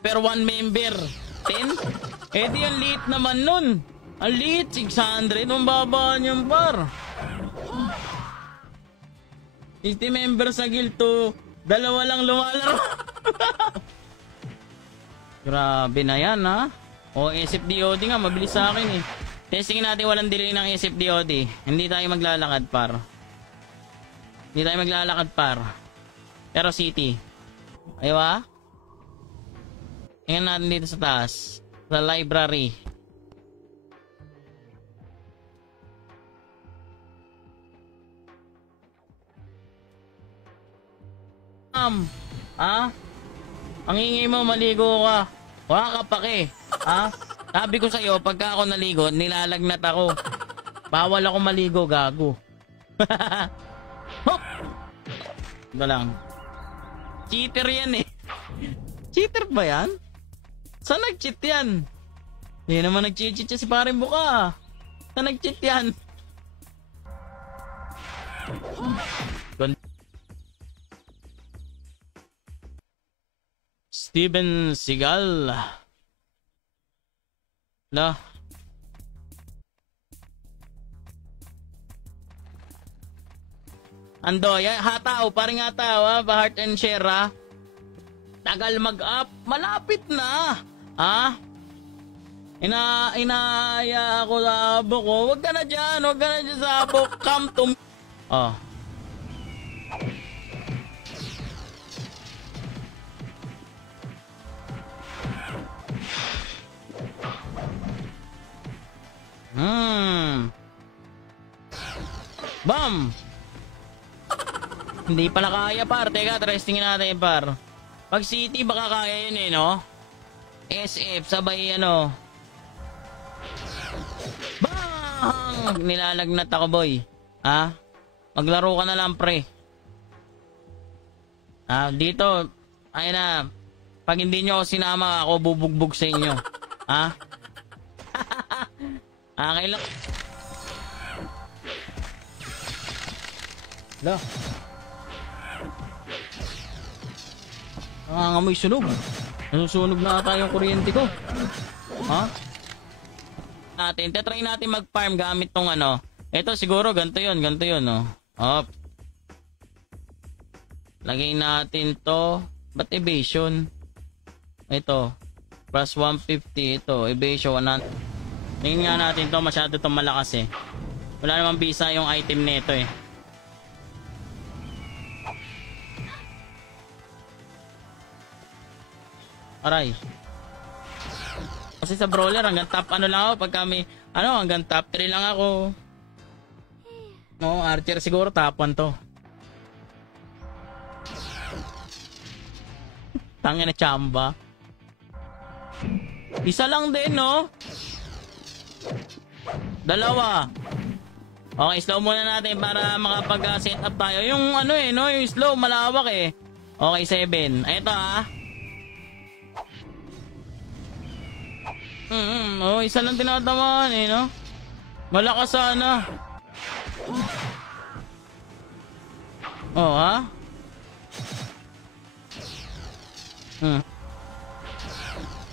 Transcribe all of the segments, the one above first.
per one member. 10? Eh di ang liit naman nun. Ang liit, 600. Ang baba niyan, par. 60 members sa guild to. Dalawa lang lumalaro. Grabe na yan, ha? O, SFDOD nga, mabilis sa akin eh. Testingin natin walang delay ng SFDOD. Hindi tayo maglalakad, par. Hindi tayo maglalakad, par. Pero city. Aywa? Tingnan natin dito sa taas. Sa library. Ang ingay mo, maligo ka. Wala ka pake. Sabi ko sa'yo, pagka ako naligo, nilalagnat ako. Bawal ako maligo, gago. Hop! Ito lang. Cheater yan eh. Cheater ba yan? Saan nag-cheat yan? Hindi naman nag-cheat si paring buka. Saan nag-cheat yan? Steven Seagal. No. Andoy, hataw, paring hataw, ha? Pa-heart and share, ha? Tagal mag-up, malapit na. Ha? Inaaya ako sa abo ko. Huwag ka na dyan sa abo. Come to me. Oh. Bam! Hindi pala kaya, par. Teka, testingin natin, par. Pag city, baka kaya yun eh, no? SF, sabay ano. Bang! Nilalagnat ako, boy. Ha? Maglaro ka na lang, pre. Dito, ayun na. Pag hindi nyo ako sinama, ako bubugbog sa inyo. Ha? Okay lang. Hala. Nangangamoy sunog. Nasusunog na ata yung kuryente ko. Ha? Tatry natin mag-farm gamit tong ano. Ito siguro ganito yun, oh. Hop. Lagay natin to. Ba't evasion? Ito. Plus 150 ito. Evasion 100. Tingin nga natin to, masyado itong malakas eh. Wala namang bisa yung item nito eh. Aray. Kasi sa brawler hanggang top ano lang ako pag kami hanggang top 3 lang ako. No, archer siguro top 1 to. Tangina na chamba. Isa lang din, no? Dalawa. Okay, slow muna natin para makapag-set up tayo. Yung ano eh, no? Yung slow, malawak eh. Okay, 7. Ito Oh, isa lang tinatamaan eh, no? Malakas sana. Oh, ha?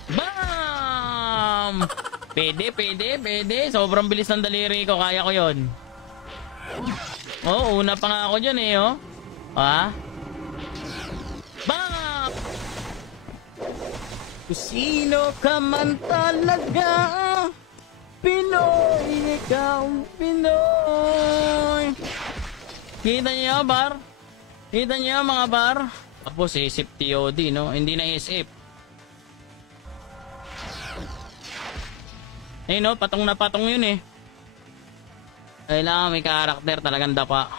Bam! Pwede. Sobrang bilis ng daliri ko. Kaya ko yon. Oh, una pa nga ako dyan eh, oh. Ha? Bam! Sino ka man talaga, Pinoy, ikaw Pinoy. Kita niyo, bar? Kita niyo, mga bar? Tapos SF TOD, no? Hindi na SF. Eh, no? Patong na patong yun eh. Kailangan may karakter, talagang dapa.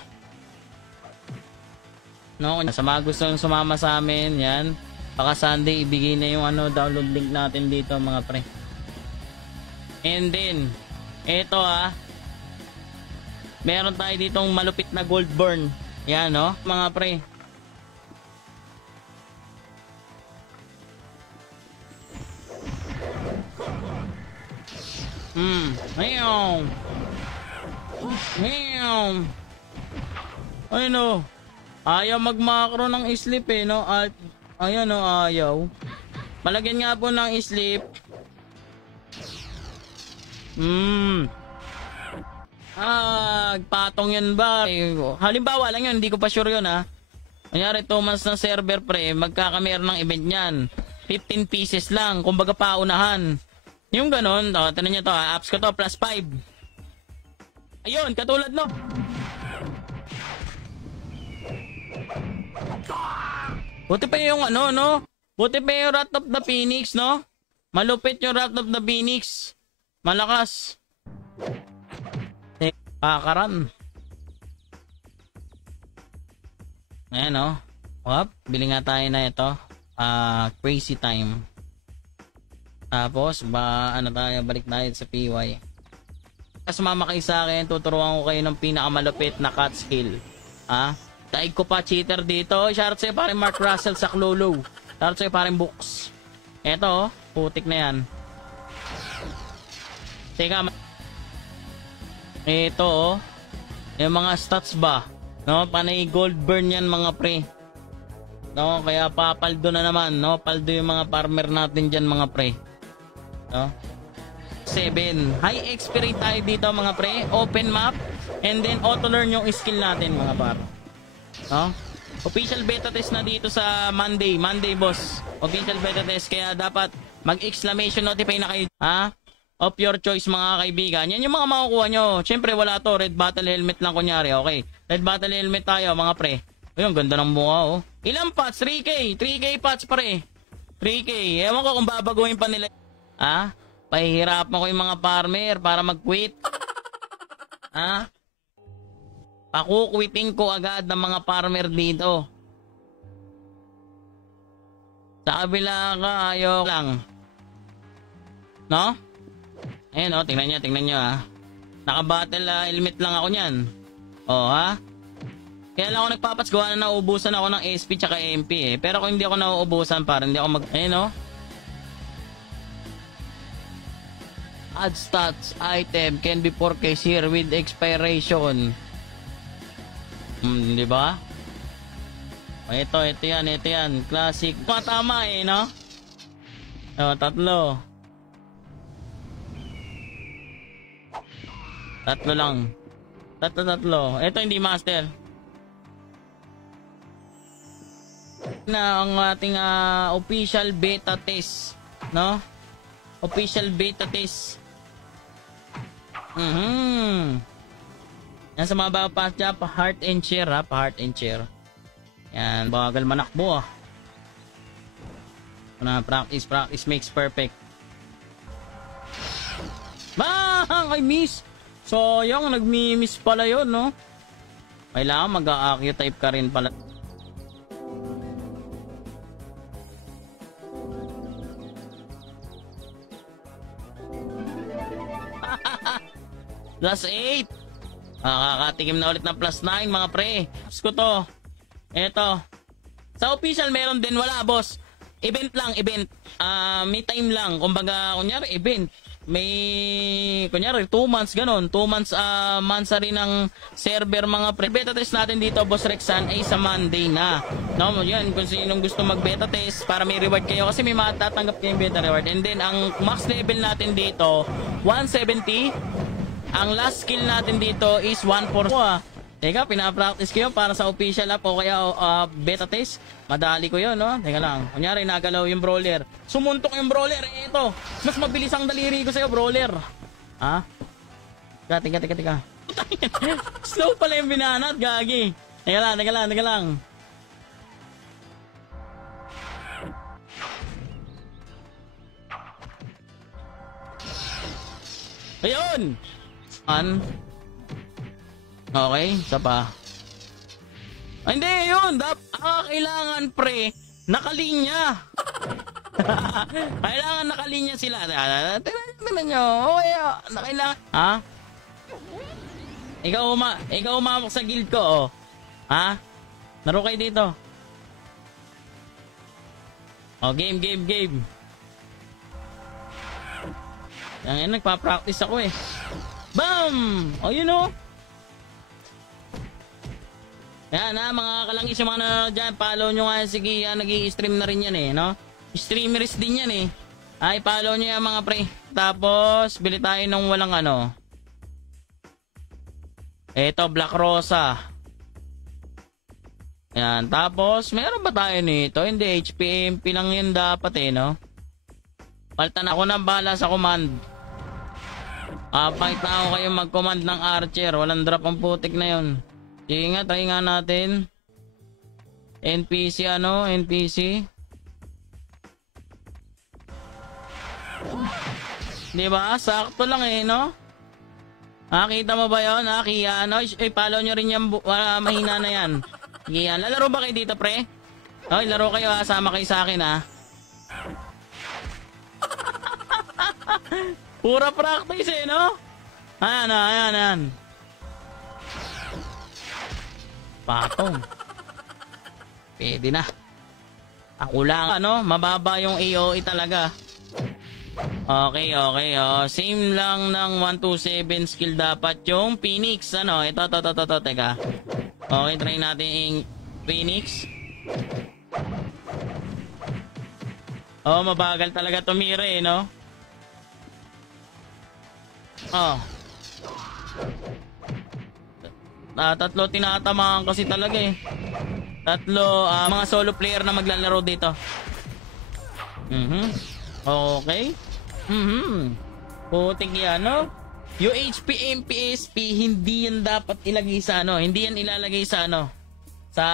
No? Sa mga gusto sumama sa amin, yan. Baka Sunday, ibigay na yung download link natin dito, mga pre. And then, eto meron tayo ditong malupit na gold burn. Yan, no? Mga pre. Ay, no. Ayaw mag-macro ng sleep eh, no? Ayan, no? Ayaw. Palagyan nga po ng sleep. Patong yan ba? Halimbawa lang yun, hindi ko pa sure yun ha. Kunyari 2 months ng server pre, magkakameron ng event yan. 15 pieces lang, kumbaga paunahan. Yung ganon, tanan nyo to ha, apps ko to, plus 5. Ayun, katulad no. Buti pa yung ano, no? Buti pa yung Wrath of the Phoenix, no? Malupit yung Wrath of the Phoenix. Malakas. Kakaran. Ayan, no? Wap, bili nga tayo na ito. Crazy time. Tapos, ano tayo, balik tayo sa PY. Sumama kayo sa akin, tuturuan ko kayo ng pinakamalupit na cut skill. Daig ko pa cheater dito. Shoutout sa'yo parang Mark Russell sa Klolo. Shoutout sa'yo parang Books. Eto, putik na yan. Teka. Ito, yung mga stats ba? No, panay gold burn yan mga pre. No, kaya papaldo na naman, no? Paldo yung mga farmer natin diyan mga pre. No? 7. High XP rate tayo dito mga pre. Open map. And then auto learn yung skill natin mga par. No? Official beta test na dito sa Monday. Monday boss. Official beta test. Kaya dapat mag-exclamation notify na kayo. Of your choice mga kaibigan. Yan yung mga makukuha nyo. Siyempre wala to. Red battle helmet lang kunyari. Okay. Red battle helmet tayo mga pre. Ayun, ganda ng mukha oh. Ilang pots? 3K. 3K pots pre. 3K. Ewan ko kung babaguhin pa nila. Pahihirapan ko yung mga farmer para mag-quit. Pakukwiting ko agad ng mga farmer dito. Sa kabila ka, ayaw lang. No? Ayan o, tingnan nyo Naka-battle helmet lang ako nyan. Kaya lang ako nagpapats, gawa na nauubusan ako ng SP tsaka MP Pero kung hindi ako nauubusan, parang hindi ako Ayan o. Add stats item can be purchased here with expiration. Di ba? Ito yan. Classic. Tama no? Tatlo. Tatlo lang. Tatlo. Ito hindi master. Na ang ating official beta test, no? Official beta test. Yan sa mga bago pa dyan, pa-heart and share pa-heart and share. Yan, bagal manakbo Practice makes perfect. I miss. Sayang, nagmi-miss pala yun, no? Kailangan mag-a-accu-type ka rin pala. Plus 8. Kakatikim na ulit ng plus 9 mga pre. Tapos ko to. Eto. Sa official meron din, wala boss. Event lang, event. May time lang. Kumbaga, kunyari event. May, kunyari 2 months ganon. 2 months mansari ng server mga pre. Beta test natin dito boss Rexan ay sa Monday na. No, yan. Kung sinong gusto mag beta test para may reward kayo. Kasi may matatanggap kayong beta reward. And then, ang max level natin dito, 170. Ang last skill natin dito is 140. Teka, pinapractice ko yun para sa official app o kaya beta test. Madali ko yun, no? Teka lang. Kunyari, nagalaw yung brawler. Sumuntok yung brawler. Ito. Mas mabilis ang daliri ko sa'yo, brawler. Teka. Slow pala yung binanat, gagi. Teka lang. Ayun! Okay, isa pa. Hindi, yun. Kailangan pre, nakalinya. Kailangan nakalinya sila. Tignan nyo. Okay, kailangan. Ikaw umamok sa guild ko, Laro kayo dito. Game. Yan, nagpa-practice ako Bam! Yun Yan mga kalangis yung mga na dyan. Follow nyo nga. Sige, nag-i-stream na rin yan no? Streamers din yan eh. Ay, follow nyo yan mga pre. Tapos, bili tayo ng walang ano. Eto, Black Rosa. Yan. Tapos, meron ba tayo nito? Hindi, HPMP lang yun dapat eh, no? Paltan ako ng bala sa command. Pakita ako kayo mag-command ng Archer. Walang drop ang putik na yun. Sige nga, try nga natin. NPC ano? NPC. Diba? Sakto lang eh, no? Kita mo ba yun? Kia, ano? Follow nyo rin yung mahina na yan. Kia, lalaro ba kayo dito, pre? Laro kayo ha. Sama kayo sa akin ha. Pura practice eh, no? Ayan. Patong. Pwede na. Ako lang, ano? Mababa yung AOE talaga. Okay. Same lang ng 127 skill dapat yung Phoenix. Ano? Ito. Teka. Okay, try natin yung Phoenix. Mabagal talaga tumira eh, no? Tatlo tinatamaan kasi talaga eh. Tatlo, mga solo player na maglalaro dito. Okay. Putik yan, no? Yung HP, MPSP, hindi yan dapat ilagay sa ano. Hindi yan ilalagay sa ano. Sa...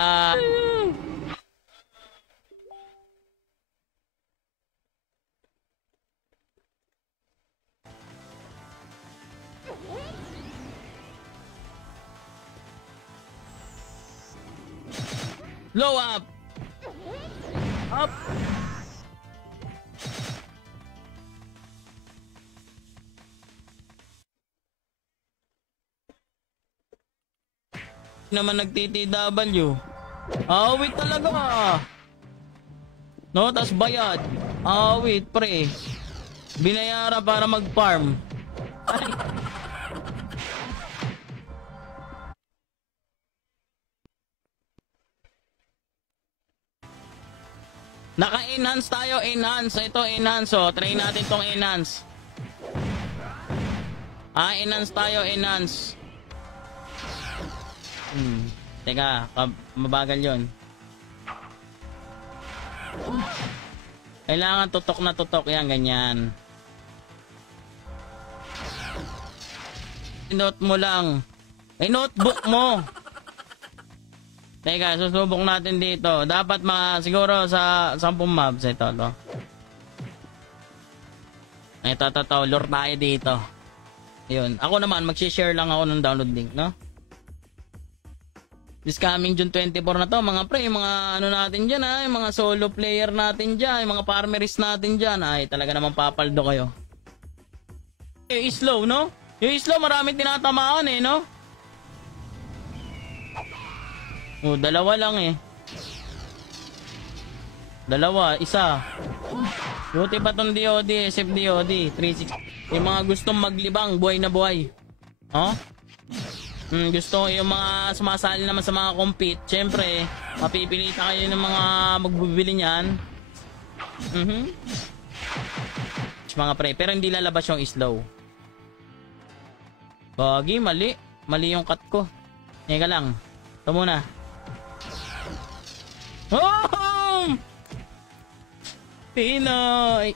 Low up. Up. Naman nag-TTW. Awit talaga. No, tas bayad. Awit, pre. Binayara para mag-farm. Ay. Naka-enhance tayo, enhance. Ito, enhance. Try natin tong enhance. Enhance tayo, enhance. Teka, mabagal yon. Kailangan tutok na tutok yan, ganyan. Note mo lang. Notebook mo. Teka, susubok natin dito. Dapat siguro sa 10 mobs. Ito. Lure tayo dito. Ayun. Ako naman, mag-share lang ako ng download link, no? This coming June 24 na to, mga pre, yung mga ano natin dyan, yung mga solo player natin dyan, yung mga farmerist natin dyan, ay talaga naman papaldo kayo. Yung slow, no? Yung slow, marami tinatamaan eh, no? Dalawa lang eh. Dalawa, isa. Buti pa tong DOD, SFDOD, 360. Yung mga gustong maglibang, buhay na buhay. Gusto yung mga sumasali naman sa mga compete, syempre, mapipilitan kayo ng mga magbibili niyan. Mga pre, pero hindi lalabas yung slow. Bagi, mali. Mali yung cut ko. Teka lang. Ito muna. Pinoy.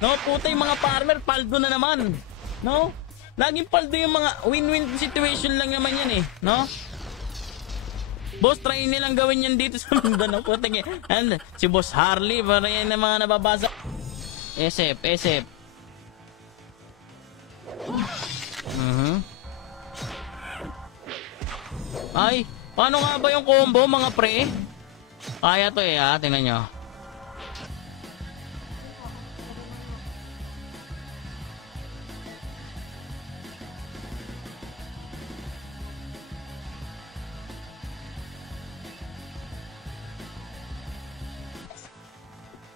No, puta yung mga farmer, paldo na naman. No? Laging paldo yung mga win-win situation lang naman yan eh. No? Boss, try nilang gawin yan dito sa Mindanao. Puta nga. And si Boss Harley, para yan ang mga nababasa. SF. Ay, paano nga ba yung combo mga pre? Kaya to eh ha, tingnan nyo.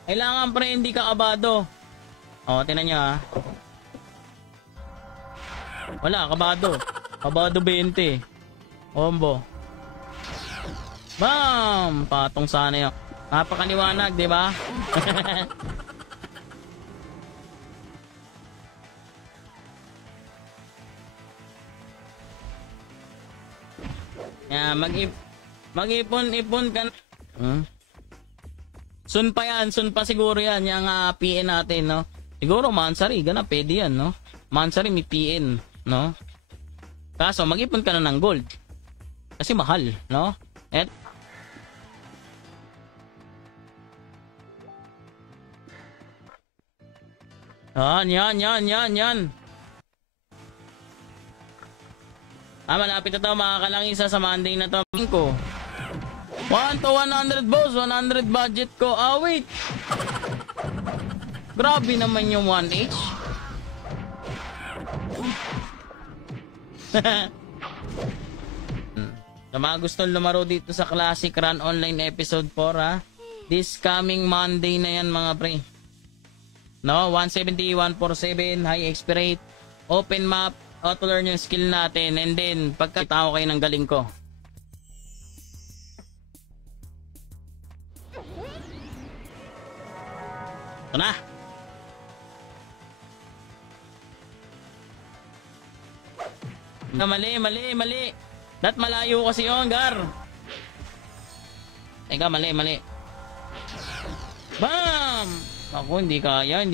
Kailangan pre hindi ka kabado. Tingnan nyo ha. Wala, kabado. Kabado 20. Combo. Bam! Patong sana yun. Napakaliwanag, di ba? Yeah, mag-ipon-ipon ka. Soon pa yan, soon pa siguro yan, yung PN natin, no? Siguro, Mansari, gana, pwede yan, no? Mansari, may PN, no? Kaso, mag-ipon ka na ng gold. Kasi mahal, no? Yan. Malapit na to, makakalangisa sa Monday na to. Ko. 1 to 100 boss, 100 budget ko. Wait. Grabe naman yung 1H. Sa mga gustong lumaro dito sa Classic Run Online Episode 4, this coming Monday na yan mga pre. No, 170, 147, high XP rate, open map, auto learn yung skill natin, and then pagkita ko kayo ng galing ko. Ito na. Mali. Dat malayo kasi yun, Gar. Teka, mali. Bam! Ako, hindi kaya.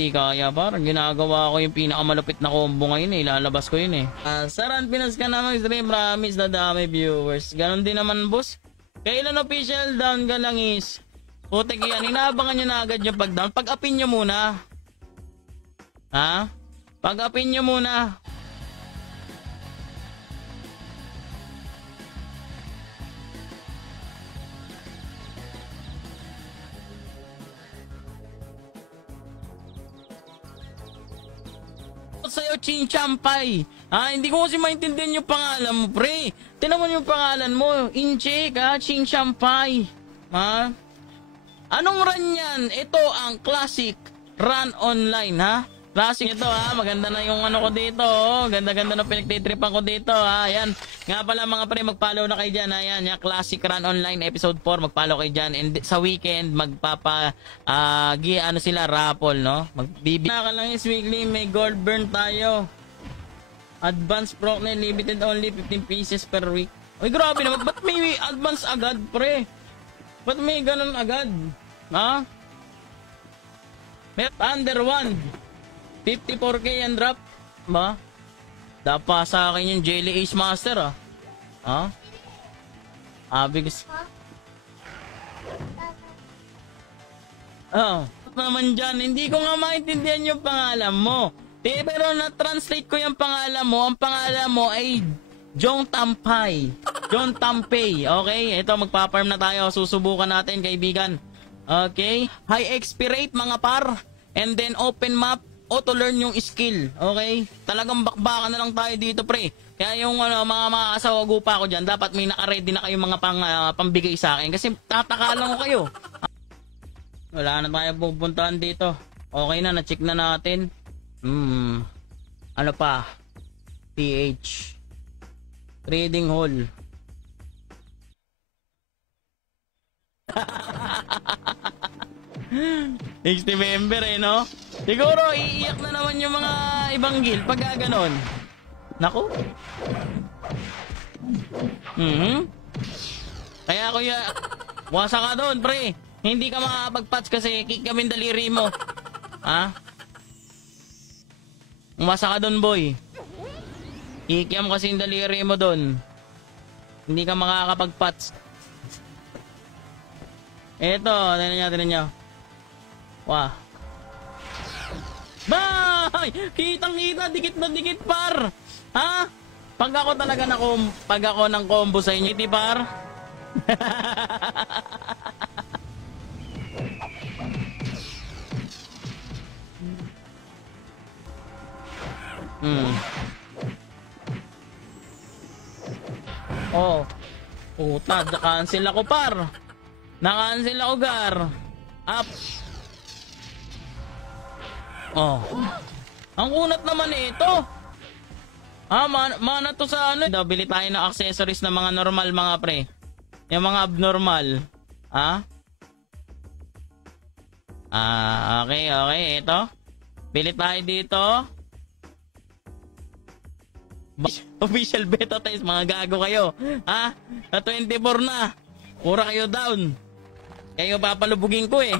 Parang ginagawa ko yung pinakamalupit na combo ngayon eh. Ilalabas ko yun eh. Saran Pinas ka na mag-stream. Promise na dami viewers. Ganon din naman, boss. Kailan official down ka lang is? Putik yan. Inaabangan nyo na agad yung pag-down. Pag-upin nyo muna. Ha? Pag-upin nyo muna. Sa'yo, Chinchampay. Hindi ko kasi maintindihan yung pangalan mo, pre. Tinan mo yung pangalan mo. Inche ka, Chinchampay. Ha? Anong run yan? Ito ang Classic Run Online, ha? Classic ito, ha? Maganda na yung ano ko dito, oh. Ganda-ganda na pinagtitripan ko dito, ha? Ayan. Nga pala mga pre, mag-follow na kayo dyan, ayan. Yung Classic Run Online Episode 4, mag-follow kayo dyan. And sa weekend, ano sila, raffle, no? Magbibi. Nakakalangis weekly, may gold burn tayo. Advance Pro na limited only 15 pieces per week. Uy, grabe naman. Ba't may advance agad, pre? Ba't may ganun agad? Ha? May under 1. 54k ang drop. Ba? Dapa sa akin yung Jelly Ace Master, ha? Bigas. Naman dyan. Hindi ko nga maintindihan yung pangalan mo. Pero na-translate ko yung pangalan mo. Ang pangalan mo ay John Tampay. John Tampay. Okay? Ito, magpa-farm na tayo. Susubukan natin, kaibigan. Okay? High XP rate, mga par. And then, open map. Auto learn yung skill. Okay? Talagang bakbakan na lang tayo dito, pre. Kaya yung mga asawa-gupa ko dyan, dapat may naka-ready na kayong mga pambigay sa akin. Kasi tataka lang ko kayo. Wala na tayo pupuntahan dito. Okay na, na-check na natin. Ano pa? TH. Trading hall. Next member no? Siguro iiyak na naman yung mga ibang guild pag gano'n. Naku. Kaya kuya, wasa ka doon, pre. Hindi ka makakapag-patch kasi kick kami daliri mo. Ha? Umasa ka doon, boy. Kikiam kasi yung daliri mo doon. Hindi ka makakapag-patch. Eto, tinan nyo. Wah. Bay! Kitang-kita, dikit na dikit, par. Ha? Pag ako talaga pag ako ng combo sa inyo, iti par. Oh. Puta, na-cancel ako, par. Na-cancel ako, gar. Up. Oh. Ang unat naman ito. Mana to sa ano. Bili tayo ng accessories na mga normal, mga pre. Yung mga abnormal. Ha? Okay, okay. Ito. Pili tayo dito. Official beta test, mga gago kayo. Ha? Sa 24 na. Pura kayo down. Kayo papalubugin ko eh.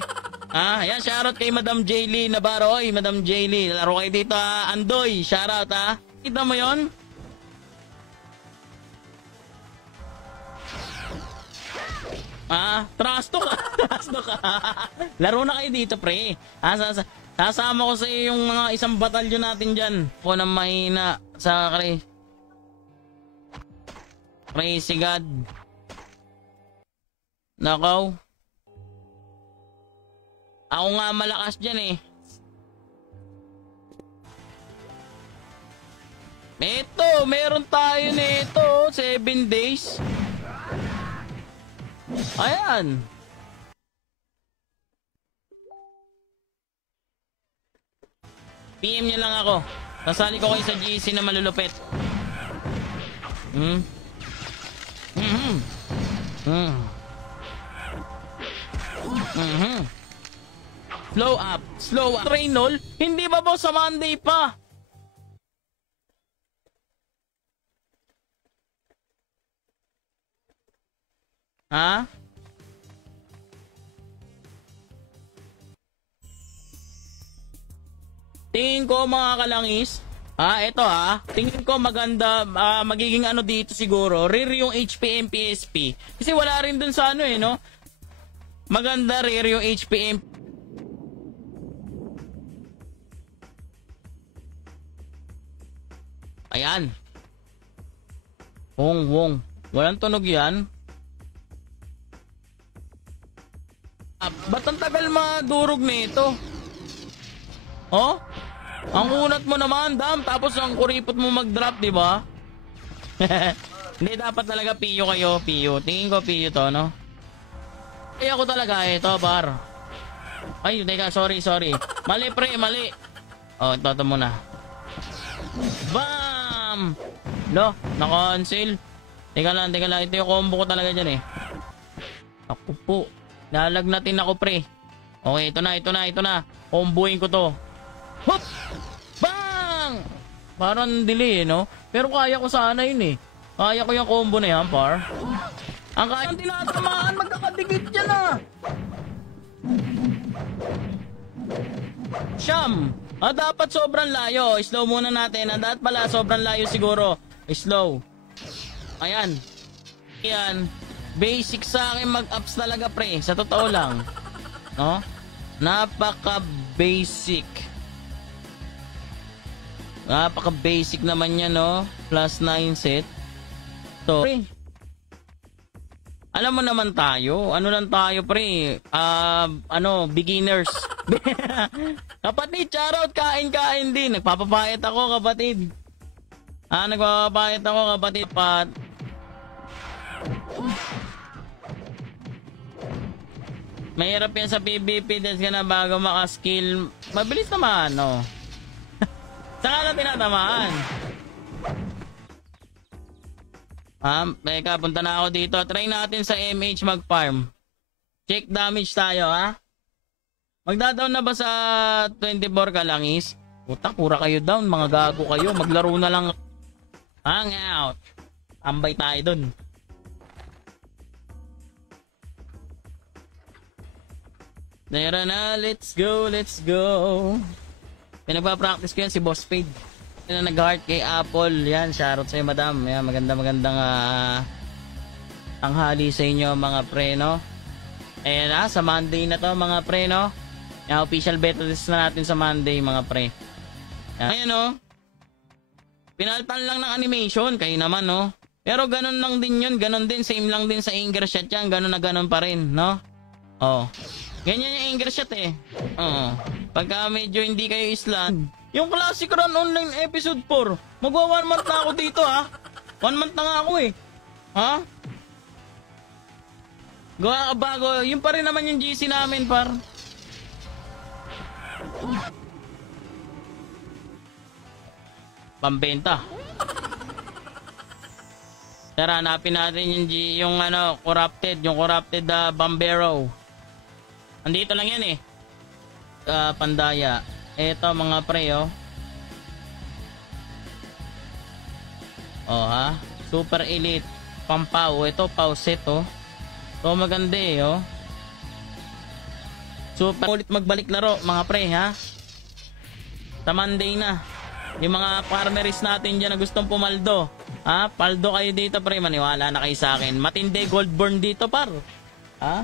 Ha? Yan, shoutout kay Madam Jaylee Navarro. Oy, Madam Jaylee. Laro kayo dito ha. Andoy, shoutout ha. Kita mo yon? Trasto ka. Trasto ka. Laro na kayo dito, pre. Sasama ko sa iyo yung mga isang batalyon natin dyan. Ako nang mahina sa Crazy God. Nakaw. Ako nga malakas dyan eh. Ito, meron tayo nito. 7 days. Ayan. PM niya lang ako. Nasali ko kayo sa GC na malulupit. Slow up. Slow up. Trainol? Hindi ba po sa Monday pa? Ha? Tingin ko mga kalangis, ito tingin ko maganda, magiging ano dito siguro, rare yung HPM PSP. Kasi wala rin dun sa ano eh, no? Maganda rare yung HPM. Ayan. Wong. Walang tunog yan. Ba't ang tagal madurog nito? Oh? Ang unat mo naman, dam. Tapos ang kuripot mo mag-drop, di ba? Hindi, dapat talaga piyo kayo, piyo. Tingin ko piyo to, no? Ay, ako talaga, ito, bar. Ay, teka, sorry. Mali, pre, mali. Oh, ito muna. Bam! Lo, na-cancel. Teka lang. Ito yung combo ko talaga dyan, eh. Ako po. Lalagnatin ako, pre. Okay, ito na. Comboin ko to. Hop! Bang! Parang delay, no? Pero kaya ko sana yun, eh. Kaya ko yung combo na yan, par. Ang kaya ng tinatamaan, magkakadikit dyan, Siyam! Dapat sobrang layo. Slow muna natin. Dapat pala sobrang layo siguro. Slow. Ayan. Basic sa akin mag-ups talaga, pre. Sa totoo lang. No? Napaka-basic. Napaka-basic naman yan, no? Plus 9 set. So, pre. Alam mo naman tayo. Ano lang tayo, pre? Beginners. Kapatid, shoutout. Kain din. Nagpapapayat ako, kapatid. Nagpapapayat ako, kapatid. Mahirap yan sa PvP dahil ka na bago makaskill. Mabilis naman, no? Saka na tinatamaan. Teka, punta na ako dito. Try natin sa MH mag-farm. Check damage tayo, ha? Magda-down na ba sa 24 kalangis? Puta, pura kayo down. Mga gago kayo. Maglaro na lang. Hang out. Tambay tayo dun. Tara na, let's go. Pinagpa-practice ko yan si Boss Fade. Yan na nag-heart kay Apple. Yan, shoutout sa'yo, madam. Yan, magandang tanghali sa inyo, mga pre, no? Ayan sa Monday na to, mga pre, no? Yan, official beta test na natin sa Monday, mga pre. Yan. Ayan, no? Pinalpan lang ng animation, kayo naman, no? Pero ganun lang din yun, ganun din, same lang din sa Inger shot yan, ganun na ganun pa rin, no? Oh. Ganyan yung Inger shot eh. Pagka medyo hindi kayo islan. Yung Classic Run Online Episode 4. Magwa 1 month na ako dito, ha? 1 month na nga ako eh. Ha? Gawa ka bago. Yung pa rin naman yung GC namin, par. Pambenta. Tara, hanapin natin yung corrupted Bombero. Andito lang yan eh. pandaya. Eto mga pre, oh. Oh ha, super elite pampaw. Ito pauset, oh. So maganda eh, oh. Super ulit magbalik laro mga pre, ha. Sa Monday na. Yung mga farmeries natin dyan na gustong pumaldo, ha, paldo kayo dito pre, maniwala na kayo sa akin. Matindi Goldborn dito par, ha.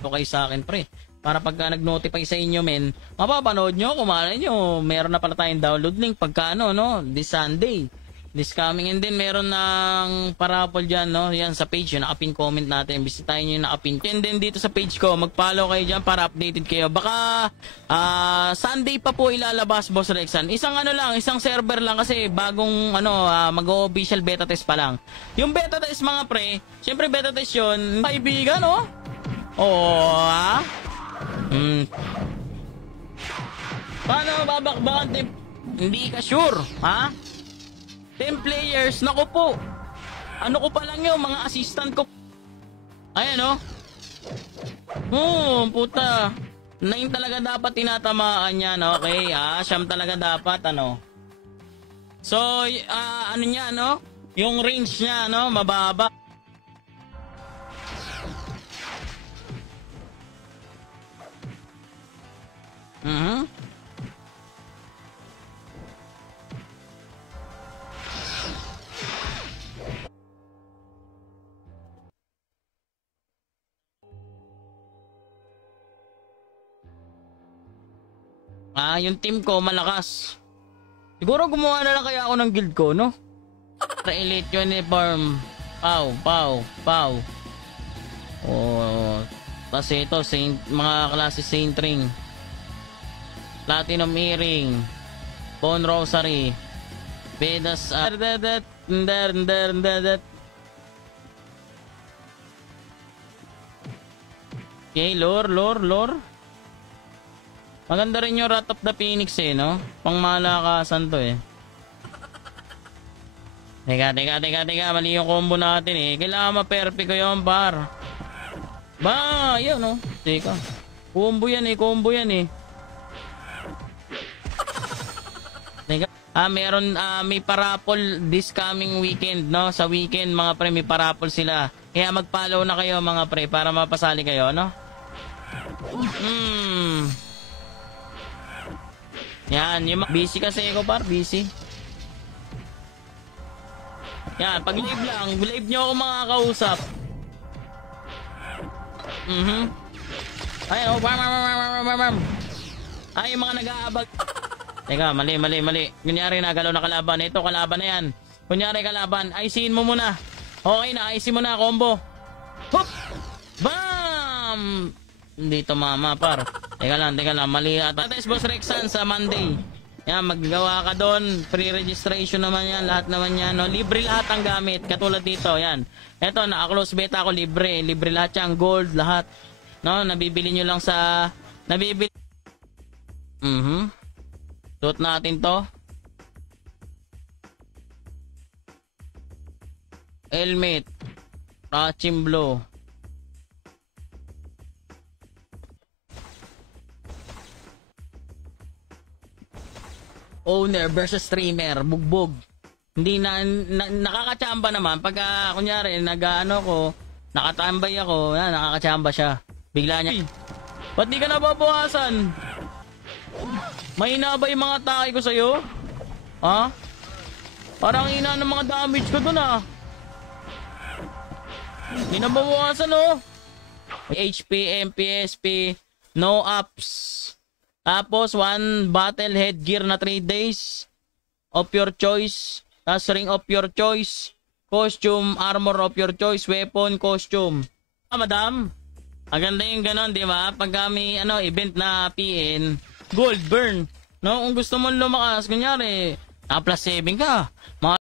Ito kayo sa akin pre, para pagka nag-notify sa inyo men, mapapanood nyo, kumalay nyo, meron na pala tayong download link pagka ano, no, this Sunday. This coming, and then meron ng parapol dyan, no? Yan sa page, yung nakapin comment natin. Bisitahin nyo yung nakapin. And then dito sa page ko, mag-follow kayo dyan para updated kayo. Baka Sunday pa po ilalabas, Boss Rexan. Isang ano lang, isang server lang kasi bagong ano, mag-official beta test pa lang. Yung beta test mga pre, syempre beta test yun, kaibigan, no? Oo, ha? Paano babakbakan? Hindi ka sure, ha? 10 players, naku po. Ano ko pa lang yun, mga assistant ko. Ayan, oh. Puta. 9 talaga dapat tinatamaan yan, okay? Siyam talaga dapat, ano. So, ano niya, no? Yung range niya, no? Mababa. Yung team ko malakas. Siguro gumawa na lang kaya ako ng guild ko, no? Elite uniform. Pow. Oh, kasi ito mga klase Saint Ring, Platinum Earring, Bone Rosary, Vedas, okay, lore. Maganda rin yung Wrath of the Phoenix eh, no? Pang malakasan to eh. Teka. Mali yung combo natin eh. Kailangan ma-perfect ko yung par. Ba, yun no? Teka. Combo yan eh. Teka. Meron, may parapol this coming weekend, no? Sa weekend, mga pre, may parapol sila. Kaya mag-follow na kayo, mga pre, para mapasali kayo, no? Yan, yung busy kasi ako par, busy. Yan, pag live nyo ako mga kausap. Ayun, ay, yung mga nag-aabag. Teka, mali. Kunyari nagalaw na kalaban. Ito, kalaban na yan. Kunyari kalaban, IC-in mo muna. Okay na, IC mo na, combo. Hop! Bam! Dito mama par. Teka lang, mali ata. Ito is Boss Rexan sa Monday. Yan, maggawa ka doon. Free registration naman yan, lahat naman yan. No? Libre lahat ang gamit, katulad dito. Yan. Ito, naka-close beta ako, libre. Libre lahat yan, gold, lahat. No, nabibili nyo lang sa... Suot natin to. Helmet. Rachimblue. Owner versus streamer, bugbog. Hindi nakakachamba naman pagka kunyari nakatambay ako, yan, nakakachamba siya. Bigla niya, ba't di ka nababawasan? Mahina ba yung mga atake ko sa'yo? Ha? Parang hina ng mga damage ko dun Hindi nababawasan HP, MPSP, no ups. Tapos, 1 battle headgear na 3 days of your choice. Tapos, ring of your choice. Costume, armor of your choice. Weapon, costume. Madam, ang ganda yung ganon, di ba? Pag may event na PN, gold burn. No? Kung gusto mo lumakas, kunyari, plus 7 ka.